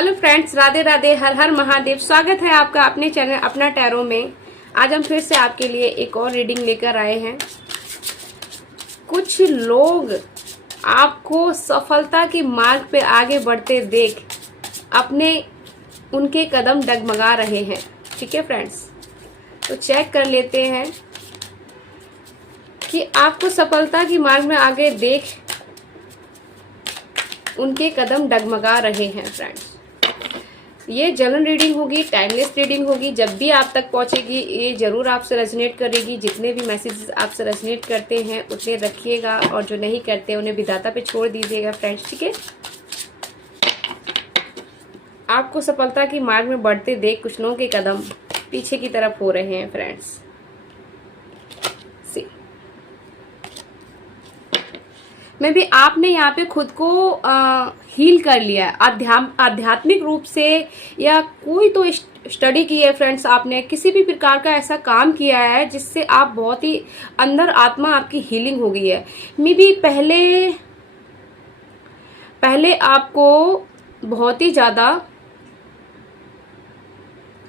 Hello friends, Radhe Radhe, हर हर महादेव। स्वागत है आपका अपने चैनल अपना टैरो में। आज हम फिर से आपके लिए एक और रीडिंग लेकर आए हैं। कुछ लोग आपको सफलता की मार्ग पे आगे बढ़ते देख अपने उनके कदम डगमगा रहे हैं। ठीक है फ्रेंड्स, तो चेक कर लेते हैं कि आपको सफलता की मार्ग में आगे देख उनके कदम डगमगा रहे हैं। फ्रेंड्स, ये जनरल रीडिंग होगी, टाइमलेस रीडिंग होगी। जब भी आप तक पहुंचेगी ये जरूर आपसे रेजोनेट करेगी। जितने भी मैसेजेस आपसे रेजोनेट करते हैं उतने रखिएगा, और जो नहीं करते उन्हें विधाता पे छोड़ दीजिएगा फ्रेंड्स। ठीक है, आपको सफलता की मार्ग में बढ़ते देख कुछ लोगों के कदम पीछे की तरफ हो रहे हैं फ्रेंड्स। मैं भी आपने यहाँ पे खुद को हील कर लिया है आध्यात्मिक रूप से, या कोई तो स्टडी की है फ्रेंड्स। आपने किसी भी प्रकार का ऐसा काम किया है जिससे आप बहुत ही अंदर आत्मा आपकी हीलिंग हो गई है। मे बी पहले आपको बहुत ही ज्यादा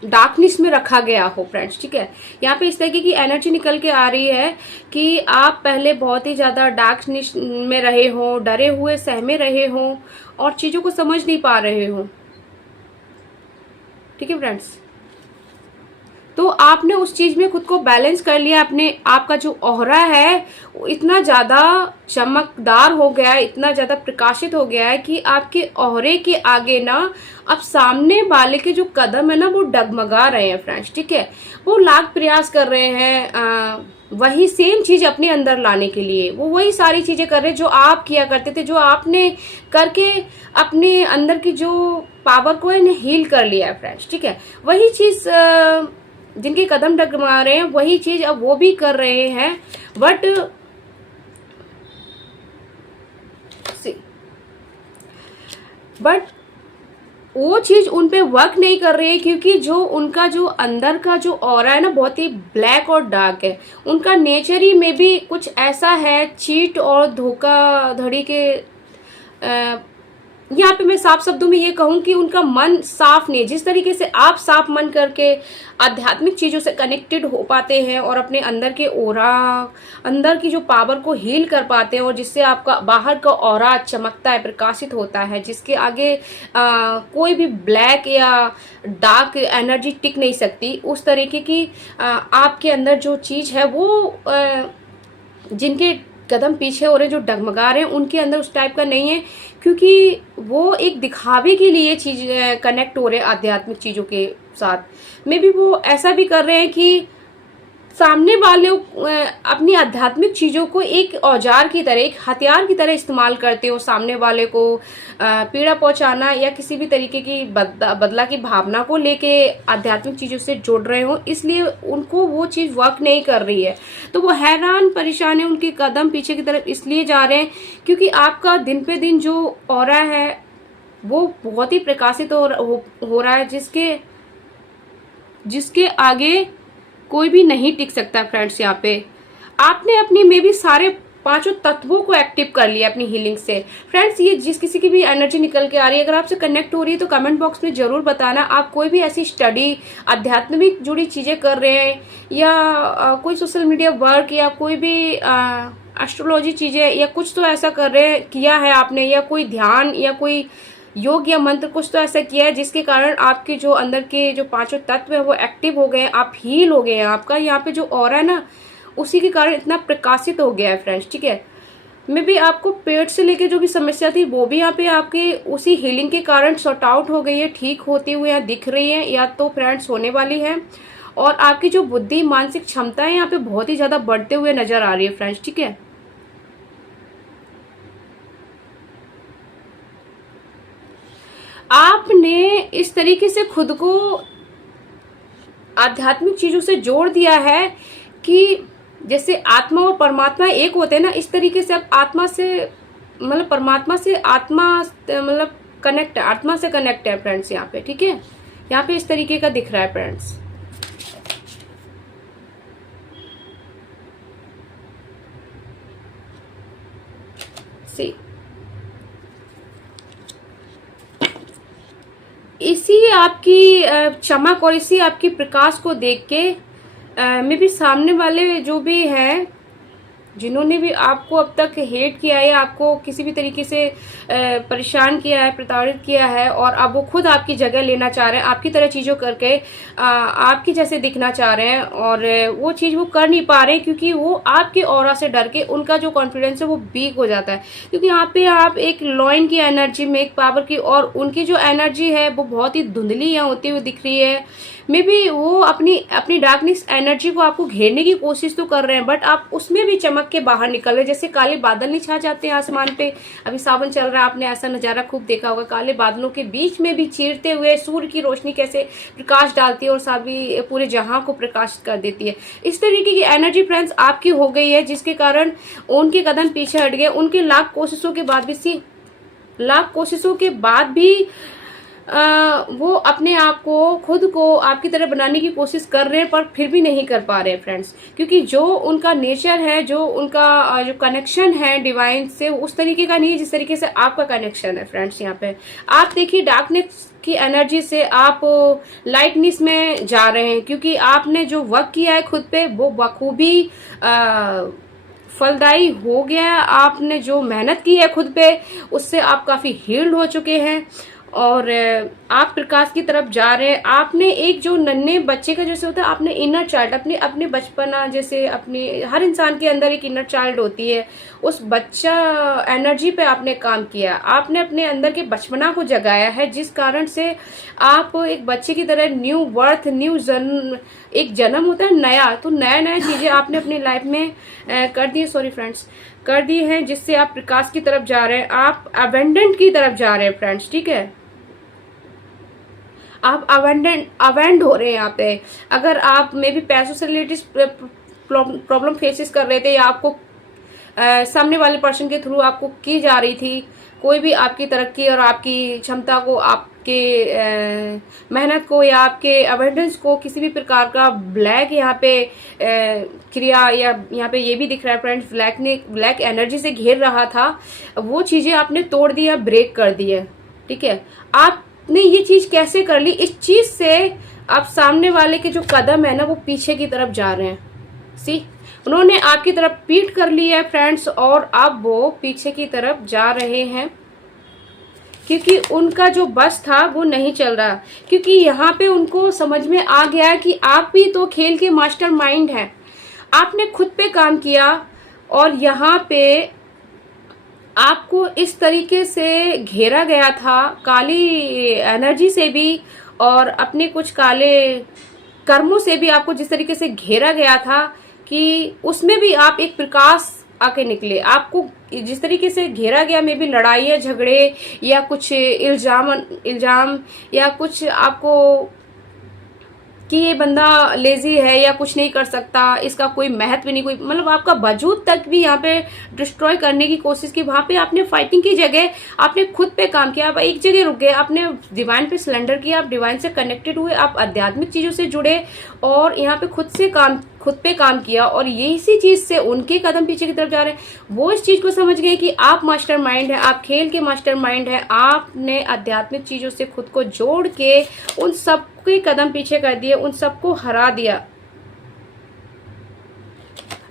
डार्कनेस में रखा गया हो फ्रेंड्स। ठीक है, यहाँ पे इस तरीके की एनर्जी निकल के आ रही है कि आप पहले बहुत ही ज्यादा डार्कनेस में रहे हो, डरे हुए सहमे रहे हो और चीजों को समझ नहीं पा रहे हो। ठीक है फ्रेंड्स, तो आपने उस चीज में खुद को बैलेंस कर लिया। अपने आपका जो ऑरा है वो इतना ज्यादा चमकदार हो गया है, इतना ज्यादा प्रकाशित हो गया है कि आपके ऑरे के आगे ना अब सामने वाले के जो कदम है ना वो डगमगा रहे हैं फ्रेंड्स। ठीक है, वो लाख प्रयास कर रहे हैं वही सेम चीज अपने अंदर लाने के लिए। वो वही सारी चीजें कर रहे हैं जो आप किया करते थे, जो आपने करके अपने अंदर की जो पावर को हील कर लिया है फ्रेंड्स। ठीक है, वही चीज जिनके कदम डगमगा रहे हैं वही चीज अब वो भी कर रहे हैं। बट वो चीज उन पे वर्क नहीं कर रही है, क्योंकि जो उनका जो अंदर का जो ऑरा है ना बहुत ही ब्लैक और डार्क है। उनका नेचर ही में भी कुछ ऐसा है, चीट और धोखाधड़ी के यहाँ पे मैं साफ शब्दों में ये कहूँ कि उनका मन साफ नहीं। जिस तरीके से आप साफ मन करके आध्यात्मिक चीजों से कनेक्टेड हो पाते हैं और अपने अंदर के ओरा, अंदर की जो पावर को हील कर पाते हैं, और जिससे आपका बाहर का ऑरा चमकता है, प्रकाशित होता है, जिसके आगे कोई भी ब्लैक या डार्क एनर्जी टिक नहीं सकती, उस तरीके की आपके अंदर जो चीज है वो जिनके कदम पीछे हो रहे, जो डगमगा रहे हैं, उनके अंदर उस टाइप का नहीं है, क्योंकि वो एक दिखावे के लिए चीज कनेक्ट हो रहे हैं आध्यात्मिक चीजों के साथ। मे बी वो ऐसा भी कर रहे हैं कि सामने वाले अपनी आध्यात्मिक चीजों को एक औजार की तरह, एक हथियार की तरह इस्तेमाल करते हो, सामने वाले को पीड़ा पहुंचाना या किसी भी तरीके की बदला की भावना को लेके आध्यात्मिक चीजों से जोड़ रहे हो, इसलिए उनको वो चीज वर्क नहीं कर रही है। तो वो हैरान परेशान है, उनके कदम पीछे की तरफ इसलिए जा रहे हैं क्योंकि आपका दिन पे दिन जो ऑरा है वो बहुत ही प्रकाशित हो रहा है, जिसके आगे कोई भी नहीं टिक सकता फ्रेंड्स। यहाँ पे आपने अपनी में भी सारे पांचों तत्वों को एक्टिव कर लिया अपनी हीलिंग से फ्रेंड्स। ये जिस किसी की भी एनर्जी निकल के आ रही है, अगर आपसे कनेक्ट हो रही है तो कमेंट बॉक्स में जरूर बताना। आप कोई भी ऐसी स्टडी, आध्यात्मिक जुड़ी चीजें कर रहे हैं, या कोई सोशल मीडिया वर्क, या कोई भी एस्ट्रोलॉजी चीजें, या कुछ तो ऐसा कर रहे हैं, किया है आपने, या कोई ध्यान या कोई योग या मंत्र कुछ तो ऐसा किया है जिसके कारण आपके जो अंदर के जो पांचों तत्व है वो एक्टिव हो गए, आप हील हो गए हैं। आपका यहाँ पे जो ऑरा है ना उसी के कारण इतना प्रकाशित हो गया है फ्रेंड्स। ठीक है, मे भी आपको पेट से लेके जो भी समस्या थी वो भी यहाँ पे आपके उसी हीलिंग के कारण सॉर्ट आउट हो गई है, ठीक होती हुई यहाँ दिख रही है, या तो फ्रेंड्स होने वाली है। और आपकी जो बुद्धि, मानसिक क्षमता है यहाँ पे बहुत ही ज्यादा बढ़ते हुए नजर आ रही है फ्रेंड्स। ठीक है, आपने इस तरीके से खुद को आध्यात्मिक चीजों से जोड़ दिया है कि जैसे आत्मा और परमात्मा एक होते हैं ना, इस तरीके से आप आत्मा से मतलब परमात्मा से आत्मा मतलब कनेक्ट है, आत्मा से कनेक्ट है फ्रेंड्स यहाँ पे। ठीक है, यहाँ पे इस तरीके का दिख रहा है फ्रेंड्स। सी इसी आपकी चमक और इसी आपकी प्रकाश को देख के मे भी सामने वाले जो भी हैं, जिन्होंने भी आपको अब तक हेट किया है, आपको किसी भी तरीके से परेशान किया है, प्रताड़ित किया है, और अब वो खुद आपकी जगह लेना चाह रहे हैं, आपकी तरह चीज़ों करके आपकी जैसे दिखना चाह रहे हैं, और वो चीज़ वो कर नहीं पा रहे क्योंकि वो आपके ऑरा से डर के उनका जो कॉन्फिडेंस है वो वीक हो जाता है। क्योंकि यहाँ पे आप एक लॉइन की एनर्जी में, एक पावर की, और उनकी जो एनर्जी है वो बहुत ही धुंधली यहाँ होती हुई दिख रही है। मे बी वो अपनी डार्कनेस एनर्जी को आपको घेरने की कोशिश तो कर रहे हैं, बट आप उसमें भी चमक के बाहर निकल रहे। जैसे काले बादल नहीं छा जाते हैं आसमान पे, अभी सावन चल रहा है, आपने ऐसा नजारा खूब देखा होगा, काले बादलों के बीच में भी चीरते हुए सूर्य की रोशनी कैसे प्रकाश डालती है और सभी पूरे जहां को प्रकाशित कर देती है। इस तरीके की एनर्जी फ्रेंड्स आपकी हो गई है, जिसके कारण उनके कदम पीछे हट गए। उनके लाख कोशिशों के बाद भी वो अपने आप को, खुद को आपकी तरह बनाने की कोशिश कर रहे हैं, पर फिर भी नहीं कर पा रहे हैं फ्रेंड्स। क्योंकि जो उनका नेचर है, जो उनका जो कनेक्शन है डिवाइन से, उस तरीके का नहीं है जिस तरीके से आपका कनेक्शन है फ्रेंड्स। यहाँ पे आप देखिए, डार्कनेस की एनर्जी से आप लाइटनेस में जा रहे हैं, क्योंकि आपने जो वर्क किया है खुद पे वो बखूबी फलदायी हो गया। आपने जो मेहनत की है खुद पे, उससे आप काफी हील्ड हो चुके हैं और आप प्रकाश की तरफ जा रहे हैं। आपने एक जो नन्हे बच्चे का जैसे होता है, आपने इनर चाइल्ड, अपने बचपना, जैसे अपने हर इंसान के अंदर एक इनर चाइल्ड होती है, उस बच्चा एनर्जी पे आपने काम किया। आपने अपने अंदर के बचपना को जगाया है, जिस कारण से आप एक बच्चे की तरह न्यू बर्थ, न्यू जन्म, एक जन्म होता है नया, तो नया चीजें आपने अपनी लाइफ में कर दी, कर दी है, जिससे आप प्रकाश की तरफ जा रहे हैं, आप अबेंडेंट की तरफ जा रहे हैं फ्रेंड्स। ठीक है, आप अवेंड हो रहे हैं यहाँ पे। अगर आप मे भी पैसों से रिलेटेड प्रॉब्लम फेसेस कर रहे थे, या आपको सामने वाले पर्सन के थ्रू आपको की जा रही थी कोई भी आपकी तरक्की और आपकी क्षमता को, आपके मेहनत को, या आपके अवेंडेंस को किसी भी प्रकार का ब्लैक यहाँ पे क्रिया, या यहाँ पे ये भी दिख रहा है फ्रेंड्स, ब्लैक एनर्जी से घेर रहा था, वो चीजें आपने तोड़ दिया, ब्रेक कर दी है। ठीक है, आपने ये चीज कैसे कर ली? इस चीज से आप सामने वाले के जो कदम है ना, वो पीछे की तरफ जा रहे हैं। सी, उन्होंने आपकी तरफ पीठ कर ली है फ्रेंड्स, और अब वो पीछे की तरफ जा रहे हैं, क्योंकि उनका जो बस था वो नहीं चल रहा। क्योंकि यहाँ पे उनको समझ में आ गया कि आप भी तो खेल के मास्टर माइंड हैं, आपने खुद पे काम किया, और यहाँ पे आपको इस तरीके से घेरा गया था, काली एनर्जी से भी और अपने कुछ काले कर्मों से भी आपको जिस तरीके से घेरा गया था, कि उसमें भी आप एक प्रकाश आके निकले। आपको जिस तरीके से घेरा गया, में भी लड़ाई, झगड़े, या कुछ इल्जाम या कुछ आपको कि ये बंदा लेजी है या कुछ नहीं कर सकता, इसका कोई महत्व नहीं, कोई मतलब आपका वजूद तक भी यहाँ पे डिस्ट्रॉय करने की कोशिश की। वहां पे आपने फाइटिंग की जगह आपने खुद पे काम किया, आप एक जगह रुक गए, आपने डिवाइन पे सरेंडर किया, आप डिवाइन से कनेक्टेड हुए, आप आध्यात्मिक चीजों से जुड़े, और यहाँ पे खुद पे काम किया, और ये इसी चीज से उनके कदम पीछे की तरफ जा रहे हैं। वो इस चीज को समझ गए कि आप मास्टरमाइंड है, आप खेल के मास्टरमाइंड है, आपने आध्यात्मिक चीजों से खुद को जोड़ के उन सबके कदम पीछे कर दिए, उन सबको हरा दिया।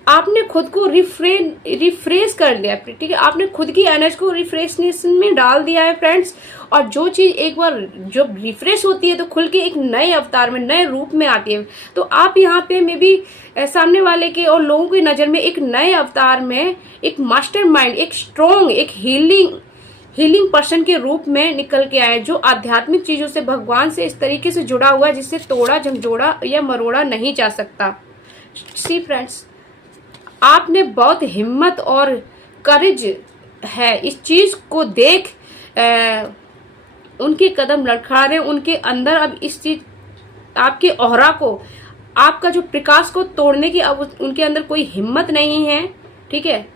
आपने खुद को रिफ्रेश कर लिया। ठीक है, आपने खुद की एनर्जी को रिफ्रेशनेशन में डाल दिया है फ्रेंड्स। और जो चीज एक बार जो रिफ्रेश होती है तो खुल के एक नए अवतार में, नए रूप में आती है। तो आप यहाँ पे मे बी सामने वाले के और लोगों की नजर में एक नए अवतार में एक मास्टरमाइंड, एक स्ट्रॉन्ग, एक हीलिंग पर्सन के रूप में निकल के आए, जो आध्यात्मिक चीजों से, भगवान से इस तरीके से जुड़ा हुआ है जिससे तोड़ा झंझोड़ा या मरोड़ा नहीं जा सकता। सी फ्रेंड्स, आपने बहुत हिम्मत और करेज है, इस चीज को देख उनके कदम लड़खड़ा रहे, उनके अंदर अब इस चीज, आपके औरा को, आपका जो प्रकाश को तोड़ने की अब उनके अंदर कोई हिम्मत नहीं है। ठीक है,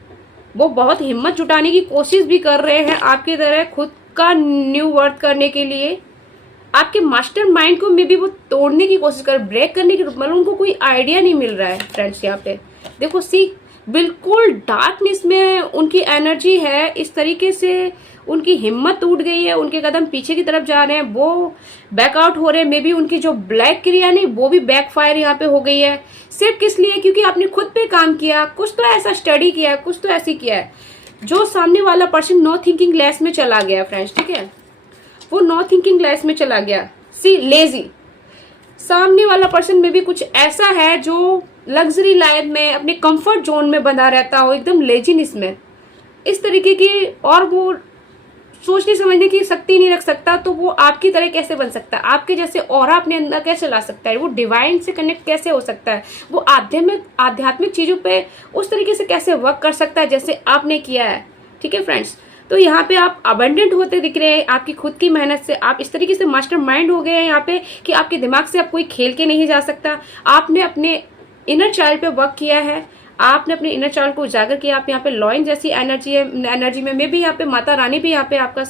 वो बहुत हिम्मत जुटाने की कोशिश भी कर रहे हैं आपकी तरह, खुद का न्यू बर्थ करने के लिए। आपके मास्टर माइंड को मे बी वो तोड़ने की कोशिश कर, ब्रेक करने की, मतलब उनको कोई आइडिया नहीं मिल रहा है फ्रेंड्स। यहाँ पे देखो, सी बिल्कुल डार्कनेस में उनकी एनर्जी है, इस तरीके से उनकी हिम्मत टूट गई है, उनके कदम पीछे की तरफ जा रहे हैं, वो बैकआउट हो रहे हैं। मे बी उनकी जो ब्लैक क्रिया नहीं वो भी बैकफायर यहाँ पे हो गई है। सिर्फ किस लिए? क्योंकि आपने खुद पे काम किया, कुछ तो ऐसा स्टडी किया है, कुछ तो ऐसी किया है जो सामने वाला पर्सन नो थिंकिंग लेस में चला गया फ्रेंड्स, ठीक है, वो नो थिंकिंग लेस में चला गया। सी लेजी, सामने वाला पर्सन में भी कुछ ऐसा है जो लग्जरी लाइफ में अपने कंफर्ट जोन में बंधा रहता हो, एकदम लेजीनेस में, इस तरीके की, और वो सोचने समझने की शक्ति नहीं रख सकता, तो वो आपकी तरह कैसे बन सकता है? आपके जैसे ऑरा अपने अंदर कैसे ला सकता है? वो डिवाइन से कनेक्ट कैसे हो सकता है? वो आध्यात्मिक चीजों पे उस तरीके से कैसे वर्क कर सकता है जैसे आपने किया है? ठीक है फ्रेंड्स, तो यहाँ पे आप अबंडेंट होते दिख रहे हैं आपकी खुद की मेहनत से। आप इस तरीके से मास्टर माइंड हो गए हैं यहाँ पे कि आपके दिमाग से अब कोई खेल के नहीं जा सकता। आपने अपने इनर चाइल्ड पे वर्क किया है, आपने अपने इनर चाइल्ड को उजागर किया। आप यहाँ पे लॉइन जैसी एनर्जी में भी यहाँ पे माता रानी भी यहाँ पे आपका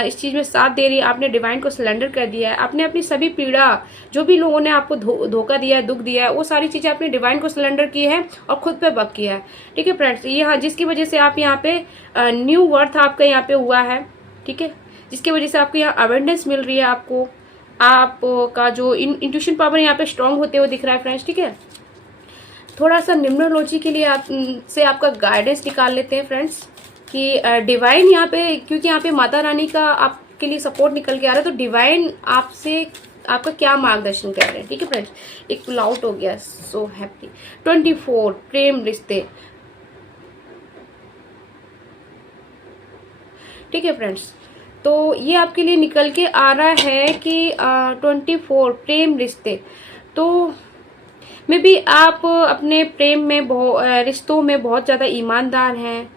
इस चीज में साथ दे रही है। आपने डिवाइन को सरेंडर कर दिया है, आपने अपनी सभी पीड़ा, जो भी लोगों ने आपको धोखा दिया है, दुख दिया है, वो सारी चीजें आपने डिवाइन को सरेंडर की है और खुद पे वर्क किया है। ठीक है फ्रेंड्स, ये जिसकी वजह से आप यहाँ पे न्यू वर्थ आपका यहाँ पे हुआ है, ठीक है, जिसकी वजह से आपको यहाँ अवेयरनेस मिल रही है, आपको आपका जो इंट्यूशन पावर यहाँ पे स्ट्रांग होते हुए दिख रहा है फ्रेंड्स। ठीक है, थोड़ा सा न्यूमरोलॉजी के लिए आप से आपका गाइडेंस निकाल लेते हैं फ्रेंड्स कि डिवाइन यहाँ पे, क्योंकि यहाँ पे माता रानी का आपके लिए सपोर्ट निकल के आ रहा है, तो डिवाइन आपसे आपका क्या मार्गदर्शन कर रहे हैं। ठीक है फ्रेंड्स, एक पुल आउट हो गया, सो हैप्पी। 24 प्रेम रिश्ते, ठीक है फ्रेंड्स, तो ये आपके लिए निकल के आ रहा है कि 24 प्रेम रिश्ते। तो मे बी आप अपने प्रेम में रिश्तों में बहुत ज़्यादा ईमानदार हैं,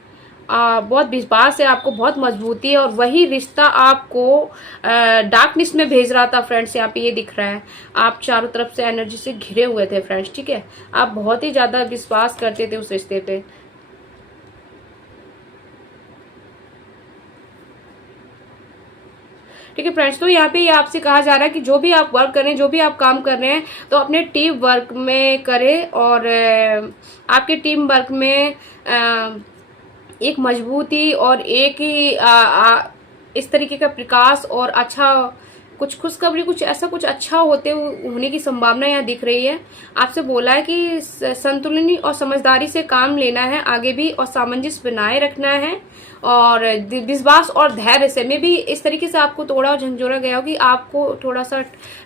बहुत विश्वास है आपको, बहुत मजबूती है, और वही रिश्ता आपको डार्कनेस में भेज रहा था फ्रेंड्स। यहाँ पे ये दिख रहा है आप चारों तरफ से एनर्जी से घिरे हुए थे फ्रेंड्स। ठीक है, आप बहुत ही ज़्यादा विश्वास करते थे उस रिश्ते पे। ठीक है फ्रेंड्स, तो यहाँ पे ये आपसे कहा जा रहा है कि जो भी आप वर्क करें, जो भी आप काम कर रहे हैं, तो अपने टीम वर्क में करें, और आपके टीम वर्क में एक मजबूती और एक ही इस तरीके का प्रकाश और अच्छा कुछ खुशखबरी, कुछ ऐसा कुछ अच्छा होने की संभावना यहाँ दिख रही है। आपसे बोला है कि संतुलन और समझदारी से काम लेना है आगे भी, और सामंजस्य बनाए रखना है, और विश्वास और धैर्य से। में भी इस तरीके से आपको तोड़ा और झंझोड़ा गया हो कि आपको थोड़ा सा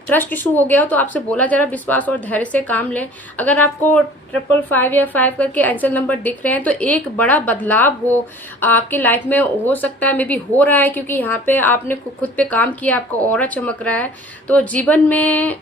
ट्रस्ट इशू हो गया हो, तो आपसे बोला जा रहा है विश्वास और धैर्य से काम लें। अगर आपको 555 या 5 करके आंसर नंबर दिख रहे हैं, तो एक बड़ा बदलाव वो आपकी लाइफ में हो सकता है, मे भी हो रहा है, क्योंकि यहाँ पे आपने खुद पे काम किया, आपका ऑरा चमक रहा है। तो जीवन में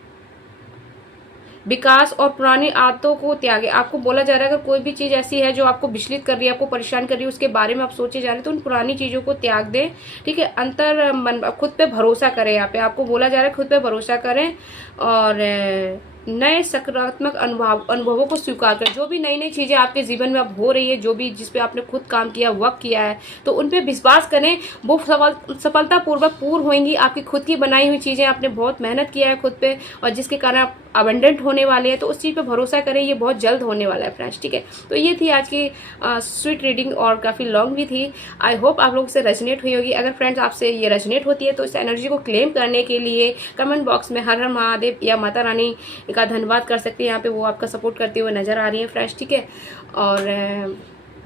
विकास और पुरानी आदतों को त्यागे। आपको बोला जा रहा है अगर कोई भी चीज ऐसी है जो आपको विचलित कर रही है, आपको परेशान कर रही है, उसके बारे में आप सोचे जा रहे हैं, तो उन पुरानी चीजों को त्याग दें। ठीक है, अंतर मन खुद पे भरोसा करें। यहाँ पे आपको बोला जा रहा है खुद पे भरोसा करें, और नए सकारात्मक अनुभवों को स्वीकार करें। जो भी नई नई चीजें आपके जीवन में अब हो रही है, जो भी जिसपे आपने खुद काम किया, वर्क किया है, तो उन पे विश्वास करें, वो सफलतापूर्वक पूर्ण होंगी। आपकी खुद की बनाई हुई चीजें, आपने बहुत मेहनत किया है खुद पे, और जिसके कारण आप अबंडेंट होने वाले हैं, तो उस चीज पे भरोसा करें, ये बहुत जल्द होने वाला है फ्रेंड्स। ठीक है, तो ये थी आज की स्वीट रीडिंग, और काफी लॉन्ग भी थी। आई होप आप लोगों से रेजोनेट हुई होगी। अगर फ्रेंड्स आपसे ये रेजोनेट होती है, तो इस एनर्जी को क्लेम करने के लिए कमेंट बॉक्स में हर हर महादेव या माता रानी का धन्यवाद कर सकते हैं। यहाँ पे वो आपका सपोर्ट करते हुए नजर आ रही है फ्रेंड्स। ठीक है, और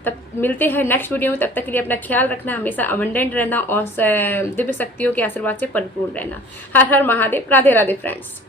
तब मिलते हैं नेक्स्ट वीडियो में। तब तक के लिए अपना ख्याल रखना, हमेशा अबंडेंट रहना, और दिव्य शक्तियों के आशीर्वाद से परिपूर्ण रहना। हर हर महादेव, राधे राधे फ्रेंड्स।